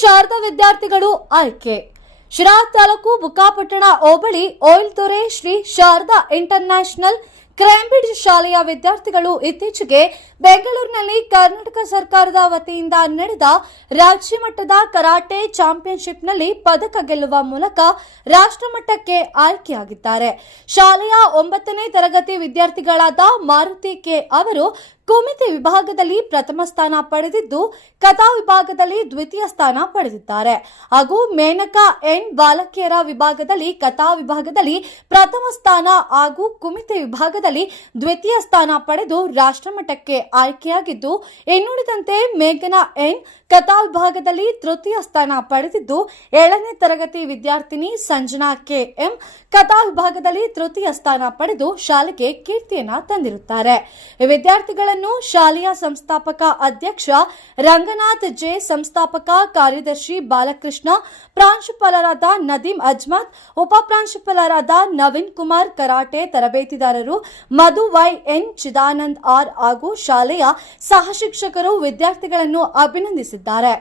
ಶಾರದಾ ವಿದ್ಯಾರ್ಥಿಗಳು ಆಯ್ಕೆ. ಶಿರಾ ತಾಲೂಕು ಬುಕ್ಕಾಪಟ್ಟಣ ಹೋಬಳಿ ಓಯಿಲ್ತೊರೆ Shri Sharada international Cambridge ಶಾಲೆಯ ವಿದ್ಯಾರ್ಥಿಗಳು ಇತ್ತೀಚೆಗೆ ಬೆಂಗಳೂರಿನಲ್ಲಿ ಕರ್ನಾಟಕ ಸರ್ಕಾರದ ವತಿಯಿಂದ ನಡೆದ ರಾಜ್ಯ ಮಟ್ಟದ ಕರಾಟೆ ಚಾಂಪಿಯನ್ಶಿಪ್ನಲ್ಲಿ ಪದಕ ಗೆಲ್ಲುವ ಮೂಲಕ ರಾಷ್ಟ್ರಮಟ್ಟಕ್ಕೆ ಆಯ್ಕೆಯಾಗಿದ್ದಾರೆ. ಶಾಲೆಯ 9ನೇ ತರಗತಿ ವಿದ್ಯಾರ್ಥಿಗಳಾದ ಮಾರುತಿ ಕೆ ಅವರು ಕುಮಿತಿ ವಿಭಾಗದಲ್ಲಿ ಪ್ರಥಮ ಸ್ಥಾನ ಪಡೆದಿದ್ದು, ಕಥಾ ವಿಭಾಗದಲ್ಲಿ ದ್ವಿತೀಯ ಸ್ಥಾನ ಪಡೆದಿದ್ದಾರೆ. ಹಾಗೂ ಮೇನಕಾ ಎನ್ ಬಾಲಕಿಯರ ವಿಭಾಗದಲ್ಲಿ ಕಥಾ ವಿಭಾಗದಲ್ಲಿ ಪ್ರಥಮ ಸ್ಥಾನ ಹಾಗೂ ಕುಮಿತಿ ವಿಭಾಗದಲ್ಲಿ ದ್ವಿತೀಯ ಸ್ಥಾನ ಪಡೆದು ರಾಷ್ಟ್ರಮಟ್ಟಕ್ಕೆ ಆಯ್ಕೆಯಾಗಿದ್ದು, ಇನ್ನುಳಿದಂತೆ ಮೇಘನಾ ಎನ್ ಕಥಾ ವಿಭಾಗದಲ್ಲಿ ತೃತೀಯ ಸ್ಥಾನ ಪಡೆದಿದ್ದು, 7ನೇ ತರಗತಿ ವಿದ್ಯಾರ್ಥಿನಿ ಸಂಜನಾ ಕೆಎಂ ಕಥಾ ವಿಭಾಗದಲ್ಲಿ ತೃತೀಯ ಸ್ಥಾನ ಪಡೆದು ಶಾಲೆಗೆ ಕೀರ್ತಿಯನ್ನ ತಂದಿರುತ್ತಾರೆ. ಈ ವಿದ್ಯಾರ್ಥಿಗಳನ್ನು ಶಾಲೆಯ ಸಂಸ್ಥಾಪಕ ಅಧ್ಯಕ್ಷ ರಂಗನಾಥ್ ಜೆ, ಸಂಸ್ಥಾಪಕ ಕಾರ್ಯದರ್ಶಿ ಬಾಲಕೃಷ್ಣ, ಪ್ರಾಂಶುಪಾಲರಾದ ನದೀಂ ಅಜ್ಮತ್, ಉಪಪ್ರಾಂಶುಪಾಲರಾದ ನವೀನ್ ಕುಮಾರ್, ಕರಾಟೆ ತರಬೇತಿದಾರರು ಮಧು ವೈ.ಎನ್, ಚಿದಾನಂದ್ ಆರ್ ಹಾಗೂ ಶಾಲೆಯ ಸಹ ಶಿಕ್ಷಕರು ವಿದ್ಯಾರ್ಥಿಗಳನ್ನು ಅಭಿನಂದಿಸಿದ್ದಾರೆ.